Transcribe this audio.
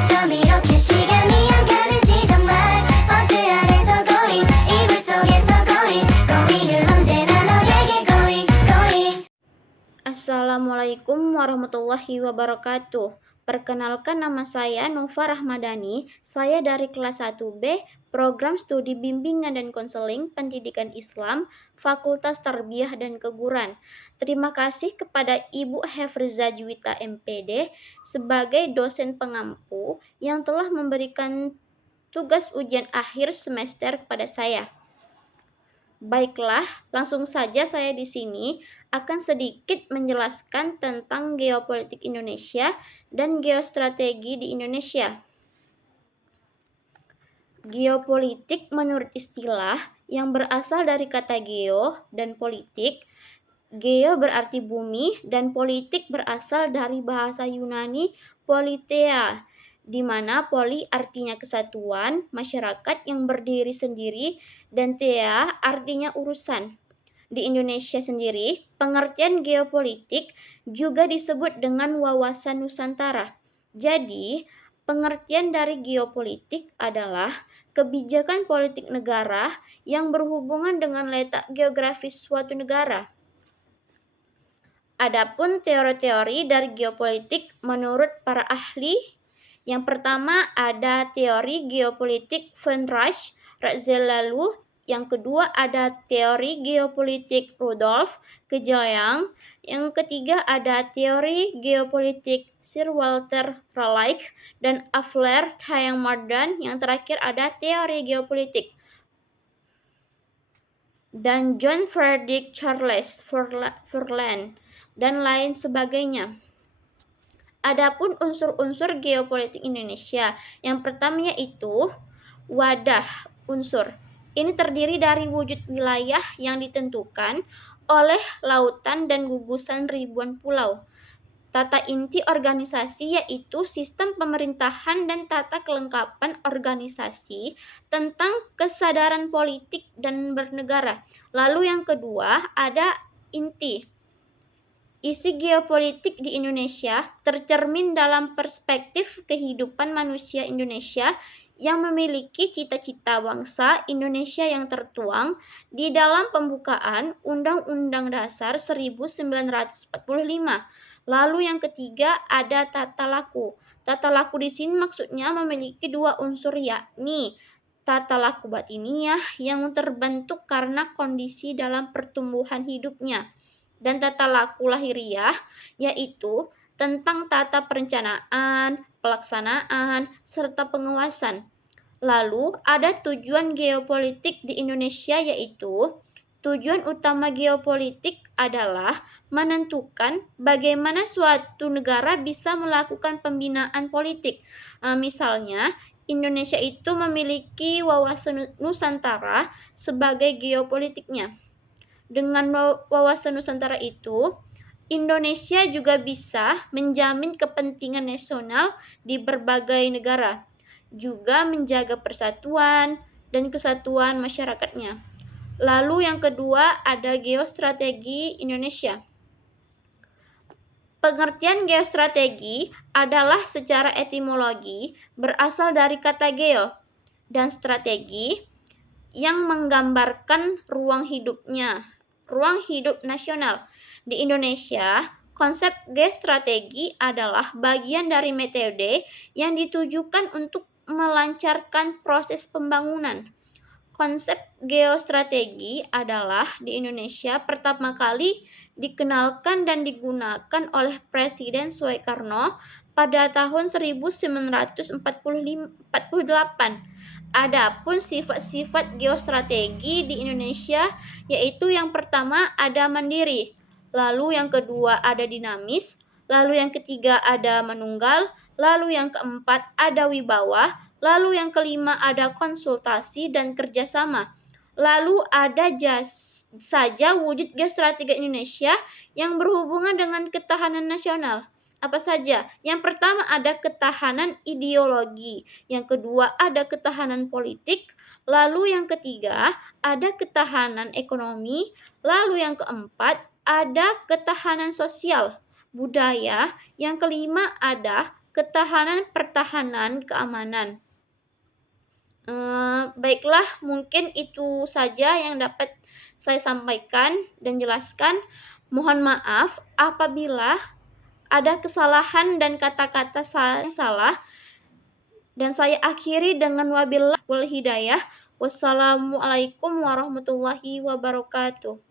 어쩜 이렇게 시간이 안 가는지 정말 버스 안에서 고잉 이불 속에서 고잉 고잉은 언제나 너에게 고잉 고잉. Assalamualaikum warahmatullahi wabarakatuh. Perkenalkan, nama saya Nova Rahmadani. Saya dari kelas 1B, Program Studi Bimbingan dan Konseling Pendidikan Islam, Fakultas Tarbiyah dan Keguruan. Terima kasih kepada Ibu Hefriza Juwita MPD sebagai dosen pengampu yang telah memberikan tugas ujian akhir semester kepada saya. Baiklah, langsung saja saya di sini akan sedikit menjelaskan tentang geopolitik Indonesia dan geostrategi di Indonesia. Geopolitik menurut istilah yang berasal dari kata geo dan politik. Geo berarti bumi dan politik berasal dari bahasa Yunani politeia, di mana poli artinya kesatuan, masyarakat yang berdiri sendiri, dan tea artinya urusan. Di Indonesia sendiri, pengertian geopolitik juga disebut dengan wawasan Nusantara. Jadi, pengertian dari geopolitik adalah kebijakan politik negara yang berhubungan dengan letak geografis suatu negara. Adapun teori-teori dari geopolitik menurut para ahli, yang pertama ada teori geopolitik von Ratzel-Lalu, yang kedua ada teori geopolitik Rudolf Kejayang, yang ketiga ada teori geopolitik Sir Walter Raleigh dan Avler Tayanmardan, yang terakhir ada teori geopolitik dan John Frederick Charles Verlaine dan lain sebagainya. Adapun unsur-unsur geopolitik Indonesia, yang pertama yaitu wadah unsur. Ini terdiri dari wujud wilayah yang ditentukan oleh lautan dan gugusan ribuan pulau. Tata inti organisasi yaitu sistem pemerintahan dan tata kelengkapan organisasi tentang kesadaran politik dan bernegara. Lalu yang kedua ada inti. Isi geopolitik di Indonesia tercermin dalam perspektif kehidupan manusia Indonesia yang memiliki cita-cita bangsa Indonesia yang tertuang di dalam pembukaan Undang-Undang Dasar 1945. Lalu yang ketiga ada tata laku. Tata laku di sini maksudnya memiliki dua unsur, yakni tata laku batiniah yang terbentuk karena kondisi dalam pertumbuhan hidupnya, dan tata laku lahiriah yaitu tentang tata perencanaan, pelaksanaan, serta pengawasan. Lalu ada tujuan geopolitik di Indonesia, yaitu tujuan utama geopolitik adalah menentukan bagaimana suatu negara bisa melakukan pembinaan politik. Misalnya, Indonesia itu memiliki wawasan Nusantara sebagai geopolitiknya. Dengan wawasan Nusantara itu, Indonesia juga bisa menjamin kepentingan nasional di berbagai negara, juga menjaga persatuan dan kesatuan masyarakatnya. Lalu yang kedua ada geostrategi Indonesia. Pengertian geostrategi adalah secara etimologi berasal dari kata geo dan strategi yang menggambarkan ruang hidup nasional. Di Indonesia, konsep geostrategi adalah bagian dari metode yang ditujukan untuk melancarkan proses pembangunan. Konsep geostrategi adalah di Indonesia pertama kali dikenalkan dan digunakan oleh Presiden Soekarno pada tahun 1948. Adapun sifat-sifat geostrategi di Indonesia yaitu yang pertama ada mandiri, lalu yang kedua ada dinamis, lalu yang ketiga ada manunggal, lalu yang keempat ada wibawa, lalu yang kelima ada konsultasi dan kerjasama. Lalu ada saja wujud geostrategi Indonesia yang berhubungan dengan ketahanan nasional. Apa saja? Yang pertama ada ketahanan ideologi, yang kedua ada ketahanan politik, lalu yang ketiga ada ketahanan ekonomi, lalu yang keempat ada ketahanan sosial, budaya, yang kelima ada ketahanan, pertahanan, keamanan. Baiklah, mungkin itu saja yang dapat saya sampaikan dan jelaskan. Mohon maaf apabila ada kesalahan dan kata-kata yang salah, dan saya akhiri dengan wabillahi wal hidayah. Wassalamualaikum warahmatullahi wabarakatuh.